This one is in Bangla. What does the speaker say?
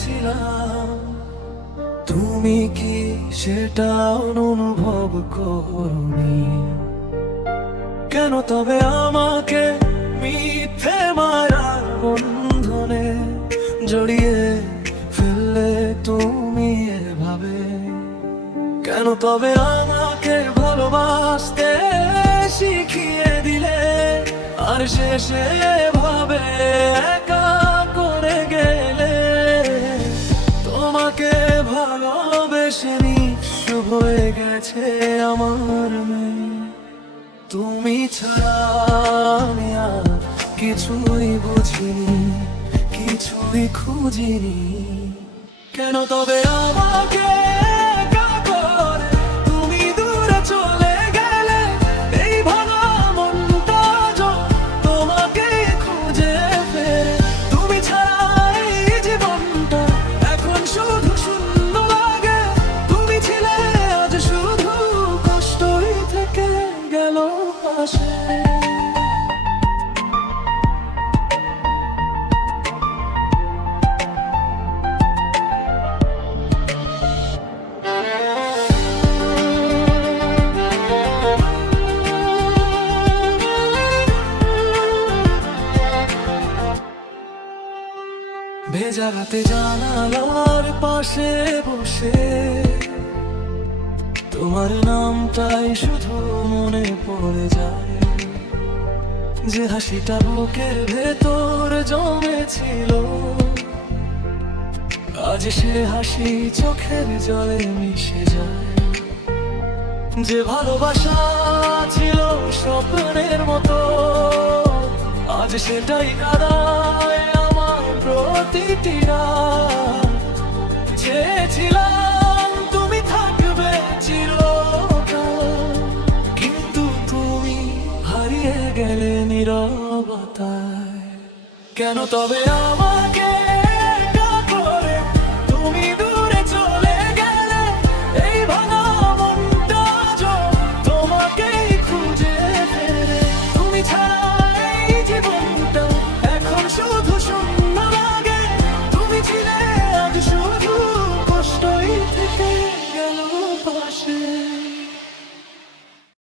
ছিলাম, তুমি কি সেটা অনুভব করনি? কেন তবে আমাকে মিথ্যে মায়ার বন্ধনে জড়িয়ে ফেললে তুমি এভাবে? কেন তবে আমাকে ভালোবাসতে শিখিয়ে দিলে, আর শেষে ভাবে একা করে গেলে? তোমাকে ভালোবেসে নিঃস্ব হয়ে গেছে আমার মেয়ে। তুমি ছাড়া আমি আর কিছুই বুঝিনি, কিছুই খুঁজিনি। কেন তবে আমাকে একা করে তুমি দূরে চলে গেলে? এই ভাঙা মনটা তোমাকে খুঁজে ফেরে। তুমি ছাড়া এই জীবনটা এখন শুধু শূন্য লাগে। তুমি ছিলে আজ শুধু কষ্টই থেকে গেল পাশে। ভেজা রাতে জানালার পাশে বসে তোমার নামটাই শুধু মনে পড়ে যায়। যে হাসিটা বুকের ভেতর জমেছিল, আজ সে হাসি চোখের জলে মিশে যায়। যে ভালোবাসা ছিল স্বপ্নের মতো, আজ সেটাই কাঁদায় আমার প্রতিটি রাত। চেয়েছিলাম তুমি থাকবে চিরকাল, কিন্তু তুমি হারিয়ে গেলে নীরবতায়। কেন তবে আমাকে